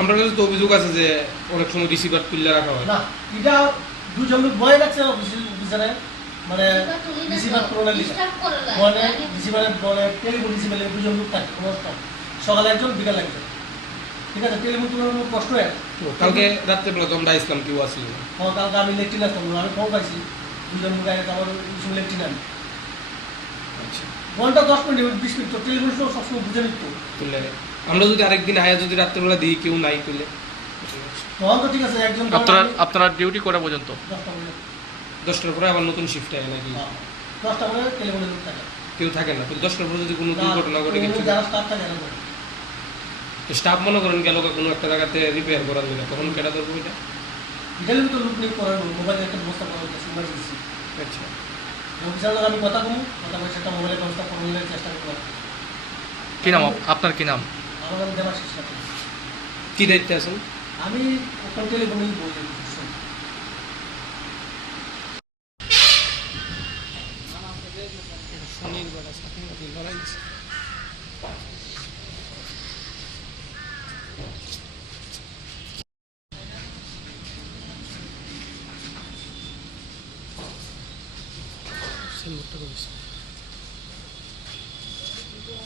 আমরা কাছে তো অভিযোগ আছে যে অনেক সময় রিসিভার তুলে রাখা হয়। না এটা দুজন লোক বয়ে রাখছে অফিসারে মানে রিসিভার করোনা মানে রিসিভারের মানে টেলিফোন রিসিভারের দুজন লোক থাকে কোনো। সকালে একজন বিকাল একজন। ঠিক আছে টেলিফোন তোলার কোনো কষ্ট হয় কালকে রাত্রেবেলা তো আমরা ইসলাম কেউ না। আমার কালকে আমি লেট্রিন আসতাম আমি খবর পাইছি। দুজন লোক আমার ইসুন লেট্রিন আমি। ঘণ্টা দশ মিনিট বিশ মিনিট তো টেলিফোন সবসময় বুঝে নিত। তুলে আমরা যদি আরেকদিন আয়া যদি রাত্রেবেলা দিই কেউ নাই তুলে। তখন তো ঠিক আছে একজন আপনার আপনার ডিউটি কটা পর্যন্ত? দশটার পরে আবার নতুন শিফট হয় নাকি? হ্যাঁ, দশটা টেলিফোনে থাকে। কেউ থাকে না তো দশটার পরে যদি কোনো দুর্ঘটনা ঘটে কিছু স্টাফ মনে করেন গেল কোনো একটা জায়গাতে রিপেয়ার করার জন্য তখন কেটা ধরবো এটা? তো লুক নিয়ে করানো মোবাইলের একটা ব্যবস্থা অফিসার আমি কথা কমু কথা বলে সেটা মোবাইলের ব্যবস্থা করানোর চেষ্টা করব কি নাম আপ- আপনার কি নাম? আমার নাম দেবাশিস কি দায়িত্বে আছেন? আমি ওখান টেলিফোনেই বলি 専門ところですね。